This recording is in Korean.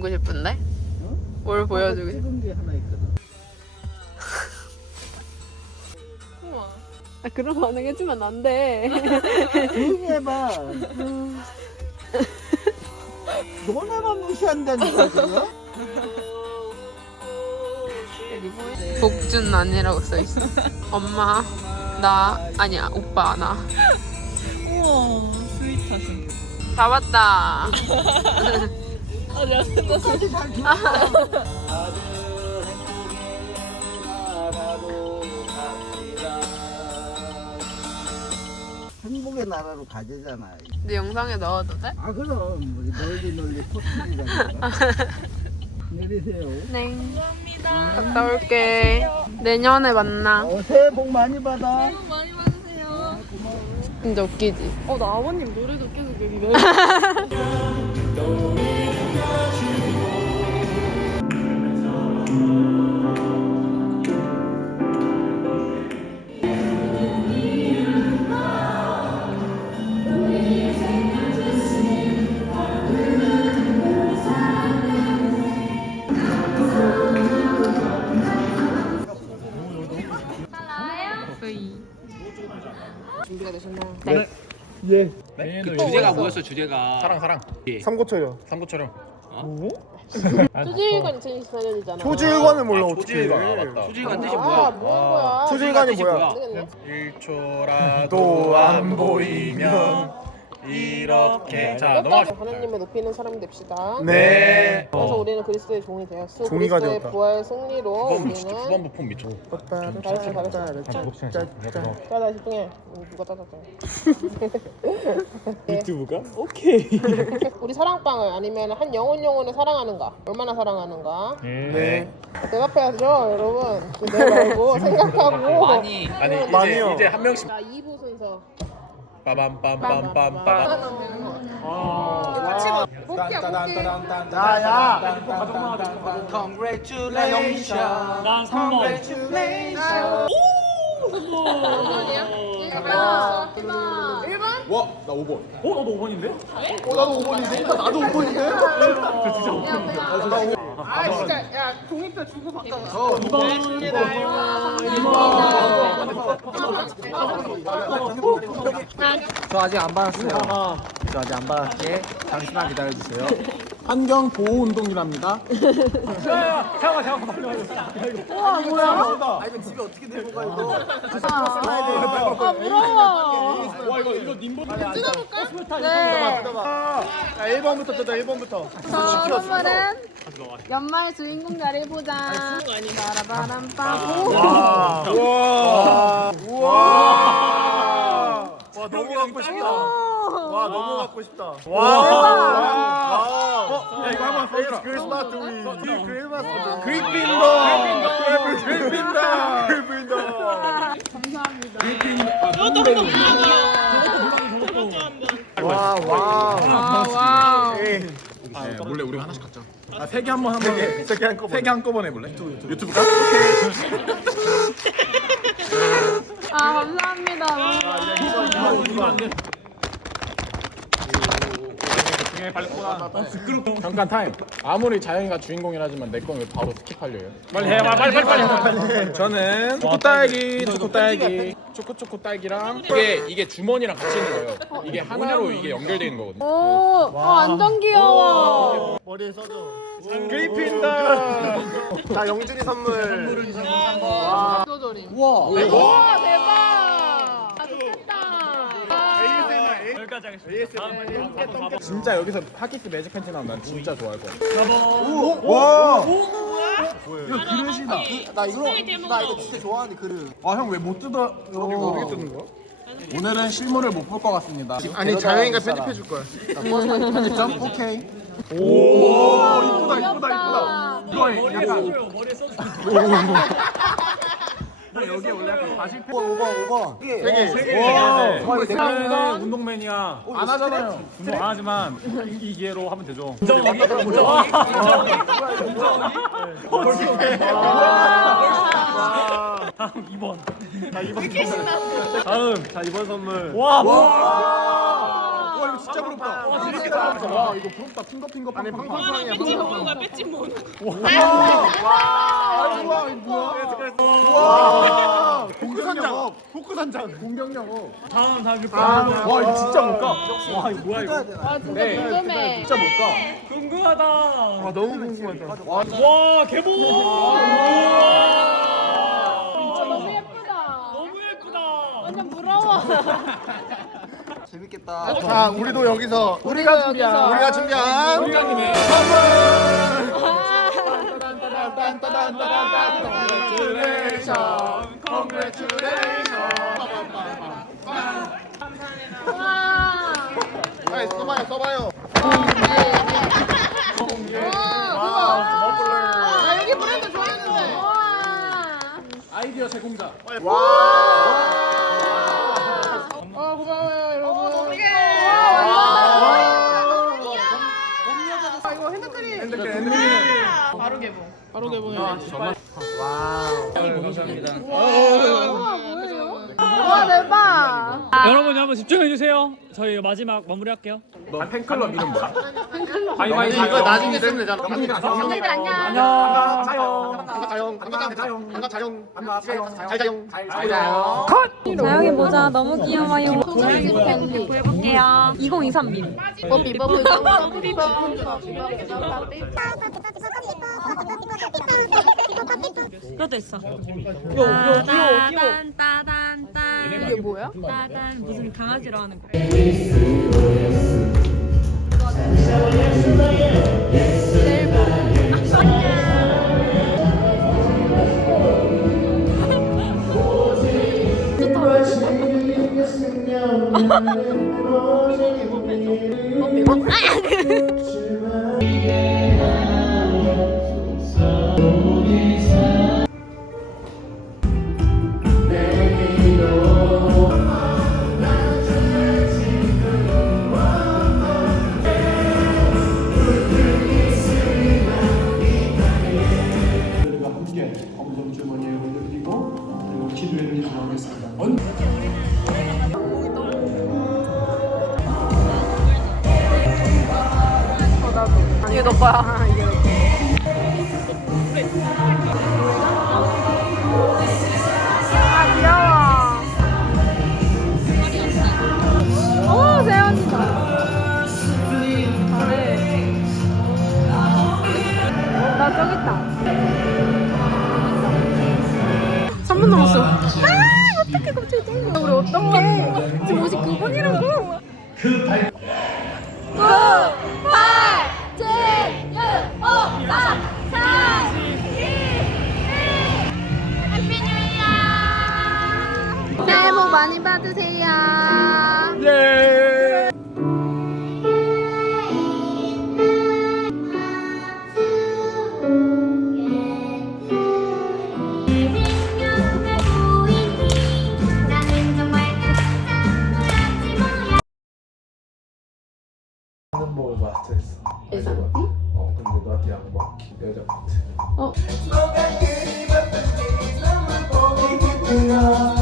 뭘 보여주고 싶은데? 뭘 보여주고 싶? 찍은 게 하나 있거든. 우와. 아 그런 반응 해주면 안 돼. 조용히 해봐. 너네만 무시한다니까 지금. 복준 아니라고 써 있어. 엄마 나 아니야 오빠 나. 우와 스윗하신 잡았다. 아 내가 끝났어 행복의 나라로 가재잖아. 내 영상에 넣어도 돼? 아 그럼 우리 널리 널리 포트리잖아. 내리세요. 네. 갔다 올게. 내년에 만나. 어, 새해 복 많이 받아. 많이 받으세요 진짜 웃기지. 어 나 아버님 노래도 계속 여기 멜 준비가 되셨나요? 예. 그 주제가 뭐였어 주제가 사랑 사랑. 삼고초요. 삼고처럼 초지일관 2024년이잖아. 초지일관을 몰라 어떻게? 초지일관 아 맞다 초지일관 뜻이 아, 뭐야? 뭐야 거야? 뜻이 뭐야? 모르겠네. 1초라도 안 보이면 이렇게 자 넘어가시죠 하나님을 높이는 사람 됩시다. 네. 그래서 우리는 그리스도의 종이 되었고 종이가 그리스도의 되었다. 부활 승리로 우리는 후반부품 미쳐 잘했어 잘했어. 자, 나 집중해. 음, 누가 따졌대? 유튜브가? 오케이. 우리 사랑방을 아니면 한 영혼 영혼을 사랑하는가? 얼마나 사랑하는가? 네. 대답해야죠, 여러분. 내 말고 생각하고. 아니 이제 많이요. 이제 한 명씩 자, 2부 순서. 빠밤빰빰빰빰. 야야. 몇 번이야? 1번. 1번. 와, 나 5번. 어, 나도 5번인데? 어, 나도 5번인데? 나도 5번인데? 아, 진짜. 야, 종이표 주고 바꿔. 저 아직 안 받았어요. 저 아직 안 받았게. 잠시만 기다려주세요. 환경 보호 운동이랍니다. 아, 부러워. 와, 이거 이거 님보. 네. 자, 1번부터 뜯어. 1번부터. 저 선물은 연말 주인공 자리 보자. 바라바람빰. 와. 우와. 우와. 와, 너무 갖고 싶다. 와, 너무 갖고 싶다. 와. 와. 어, 야, 이거 한번 써주라. 크리스마스 트리. 크리스마스 트리. 그리핀더. 그리핀더. 그리핀더. 와, 와. 아, 와우. 몰래 우리가 하나씩 갖자. 아, 세 개 한번 한번. 세개 한꺼번에. 세개 한꺼번에 해 볼래? 유튜브 가? 아, 감사합니다. 잠깐 타임. 아무리 자연이가 주인공이라지만 내 건 왜 바로 스킵하려요? 빨리 해, 빨리 빨리 빨리. 저는 초코 딸기, 초코 딸기, 초코 초코 딸기랑 이게 이게 주머니랑 같이 있는 거예요. 이게 하나로 이게 연결돼 있는 거거든요. 오, 아, 완전 귀여워. 머리에 써줘. 그리핀더. 자, 영준이 선물. 조조림. 우와. 우와, 대박. 아, 좋겠다. 진짜 여기서 하키스 매직 팬티 나오면 난 진짜 좋아할 거야. 와. 나 이거 나 이거 진짜 좋아하는 그릇. 아 형 왜 못 뜯어? 이거 어떻게 뜯는 거야? 오늘은 실물을 못 볼 것 같습니다. 아니, 자영이가 편집해 줄 거야. 편집점 오케이. 이쁘다, 이쁘다, 이쁘다. 이거 약간 5번 5번. 세 개. 세 개. 와 이거 내가 나는 운동맨이야. 안 하잖아요. 운동 안 하지만 이, 이 기회로 하면 되죠. 다음 자 이번 선물. 와, 와, 이거 진짜 진짜 부럽다. 와. 와 이거 부럽다. 핑거 핑거 아니 팡팡. 팡팡팡이야. 뺏지 모는 거야, 뺏지 모는 거. 아 우와 이거 뭐야? 우와 포크산장. 포크산장. 공격력. 다음, 다음, 와 이거 진짜 못 가. 와 이거 뭐야 이거? 아, 진짜 네. 궁금해. 진짜 못 가. 궁금하다. 아 너무 궁금하다. 와 와, 개봉! 너무 예쁘다. 너무 예쁘다. 완전 부러워. 재밌겠다. 자, 우리도 여기서 우리가 여기서 우리가 준비한 빨리 써봐요, 써봐요. 아 여기 브랜드 좋아하는데 아이디어 제공자. 아 고마워요 여러분 아 이거 핸드크림. 핸드크림 핸드크림. 바로 개봉. 바로 개봉해야 돼 와, 대박. 여러분 한번 집중해 주세요. 저희 마지막 마무리할게요. 너 팬클럽 이름 뭐야? 아니, 이거 나중에 쓰면 되잖아. 형님들 안녕 안녕. 자영. 자영, 자영, 자영, 자영. 자영. 잘 자영. 잘 자요. 자영이 모자 너무 귀여워요. 해볼게요. 2023 밈. 뽀삐 뽀삐 뽀삐 뽀삐 그것도 있어. 따단 따단 딴. 이게 뭐야? 따단 무슨 강아지로 하는 거. 우리 이게 너 거야. 복 많이 받으세요. 어 근데 너한테 양보할게. 여자 같아. 하